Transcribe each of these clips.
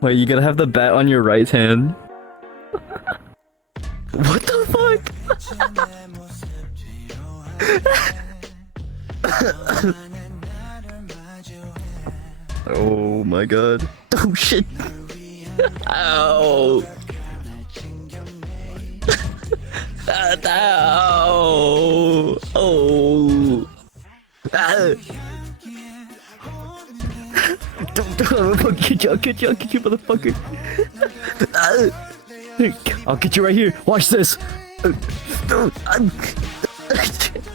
Wait, you gotta have the bat on your right hand. What the fuck? Oh my god. Oh shit. Ow. Ow. Oh. Ah. Don't get you, I'll get you, motherfucker. I'll get you right here. Watch this.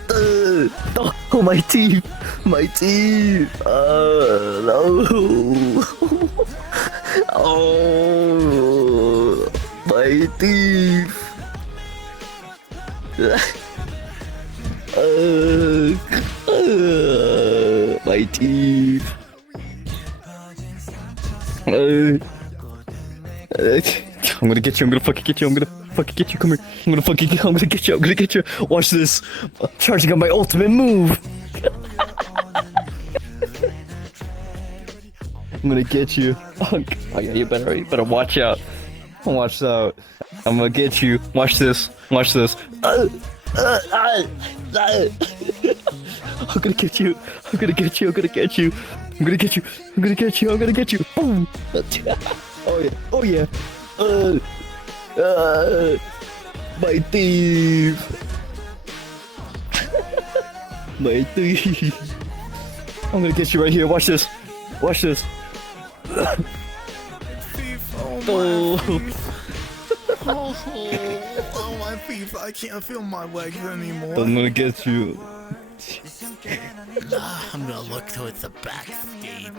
Oh, my teeth. My teeth. No. Oh, my teeth. My teeth. I'm gonna get you, I'm gonna fucking get you, I'm gonna fucking get you, come here. I'm gonna get you. Watch this. I'm charging on my ultimate move. I'm gonna get you. Oh yeah, you better watch out. Watch out. I'm gonna get you. Watch this. Watch this. I'm gonna get you. I'm gonna get you. I'm gonna get you. I'm gonna get you. I'm gonna get you. I'm gonna get you. Boom. Oh yeah. Oh yeah. My teeth. My teeth. I'm gonna get you right here. Watch this. Watch this. Oh, my feet. I can't feel my legs anymore. I'm gonna get you. I'm gonna look towards the back, Steve,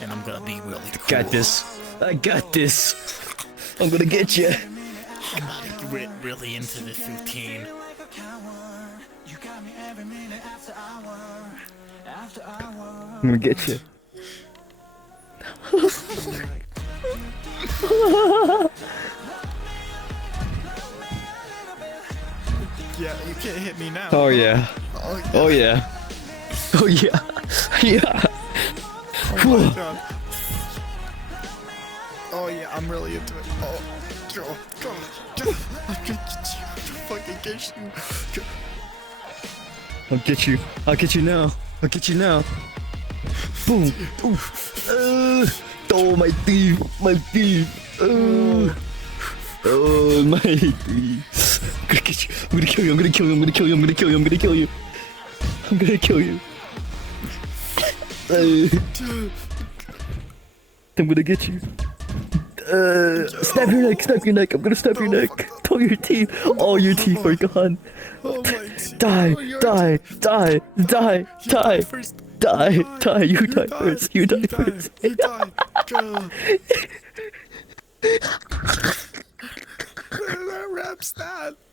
and I'm gonna be really cool. Got this. I got this. I'm gonna get you. I'm about to get really into this routine. I'm gonna get you. Yeah, you can't hit me now. Oh yeah. Oh yeah. Oh yeah. Oh yeah. Yeah. Oh my god. Oh yeah, I'm really into it. Oh, go. I'm gonna get you. Fucking get you. I'll get you. I'll get you now. I'll get you now. Boom. Oh my teeth. My teeth. Oh my teeth. I'm gonna get you. I'm gonna kill you. I'm gonna kill you. I'm gonna kill you. I'm gonna kill you. I'm gonna kill you. I'm gonna kill you. I'm gonna get you. Snap your neck. Snap your neck. I'm gonna snap your neck. All your teeth. All your teeth are gone. Oh my teeth. Die. Die. Die. Die. Die. First. Die. Die. You die first. You die You first. You die. Go. That wraps that.